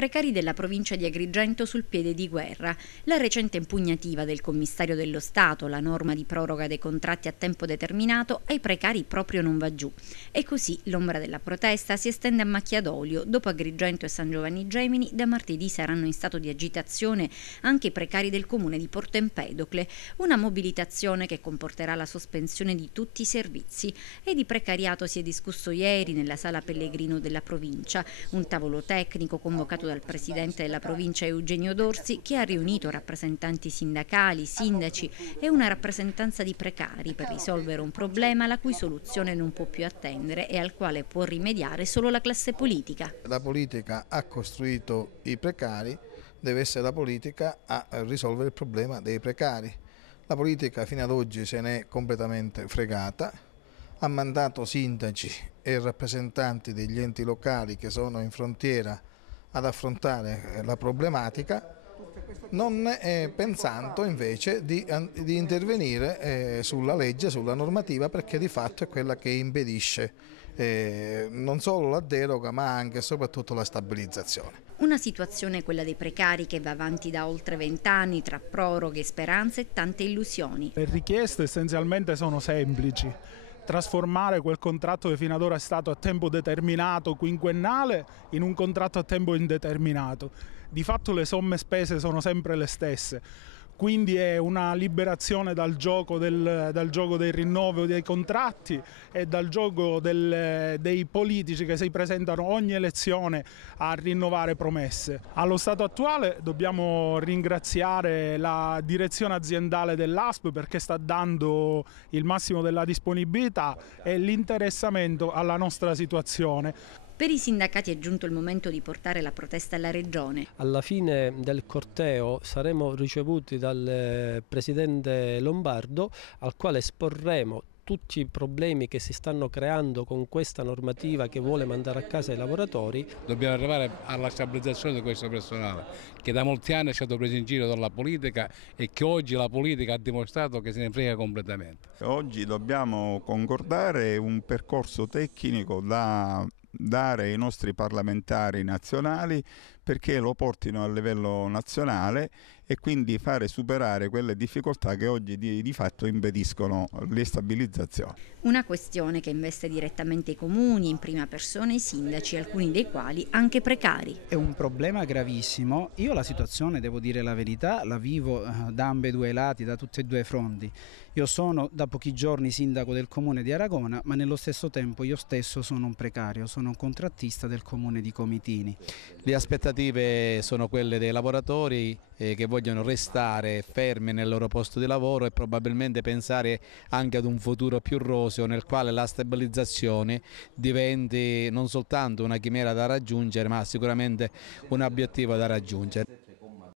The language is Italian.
Precari della provincia di Agrigento sul piede di guerra. La recente impugnativa del commissario dello Stato, la norma di proroga dei contratti a tempo determinato, ai precari proprio non va giù. E così l'ombra della protesta si estende a macchia d'olio. Dopo Agrigento e San Giovanni Gemini, da martedì saranno in stato di agitazione anche i precari del comune di Porto Empedocle. Una mobilitazione che comporterà la sospensione di tutti i servizi. E di precariato si è discusso ieri nella sala Pellegrino della provincia. Un tavolo tecnico convocato dal presidente della provincia Eugenio Dorsi, che ha riunito rappresentanti sindacali, sindaci e una rappresentanza di precari per risolvere un problema la cui soluzione non può più attendere e al quale può rimediare solo la classe politica. La politica ha costruito i precari, deve essere la politica a risolvere il problema dei precari. La politica fino ad oggi se n'è completamente fregata, ha mandato sindaci e rappresentanti degli enti locali che sono in frontiera ad affrontare la problematica, non pensando invece di intervenire sulla legge, sulla normativa, perché di fatto è quella che impedisce non solo la deroga ma anche e soprattutto la stabilizzazione. Una situazione, quella dei precari, che va avanti da oltre 20 anni tra proroghe, speranze e tante illusioni. Le richieste essenzialmente sono semplici. Trasformare quel contratto che fino ad ora è stato a tempo determinato quinquennale in un contratto a tempo indeterminato. Di fatto le somme spese sono sempre le stesse, quindi è una liberazione dal gioco del rinnovo dei contratti e dal gioco dei politici che si presentano ogni elezione a rinnovare promesse. Allo stato attuale dobbiamo ringraziare la direzione aziendale dell'ASP perché sta dando il massimo della disponibilità e l'interessamento alla nostra situazione. Per i sindacati è giunto il momento di portare la protesta alla Regione. Alla fine del corteo saremo ricevuti dal Presidente Lombardo, al quale esporremo tutti i problemi che si stanno creando con questa normativa che vuole mandare a casa i lavoratori. Dobbiamo arrivare alla stabilizzazione di questo personale che da molti anni è stato preso in giro dalla politica e che oggi la politica ha dimostrato che se ne frega completamente. Oggi dobbiamo concordare un percorso tecnico da dare ai nostri parlamentari nazionali perché lo portino a livello nazionale e quindi fare superare quelle difficoltà che oggi di fatto impediscono le stabilizzazioni. Una questione che investe direttamente i comuni, in prima persona i sindaci, alcuni dei quali anche precari. È un problema gravissimo. Io la situazione, devo dire la verità, la vivo da ambedue i lati, da tutti e due i fronti. Io sono da pochi giorni sindaco del comune di Aragona, ma nello stesso tempo io stesso sono un precario, sono un contrattista del comune di Comitini. Le aspettative sono quelle dei lavoratori che vogliono restare fermi nel loro posto di lavoro e probabilmente pensare anche ad un futuro più roseo nel quale la stabilizzazione diventi non soltanto una chimera da raggiungere ma sicuramente un obiettivo da raggiungere.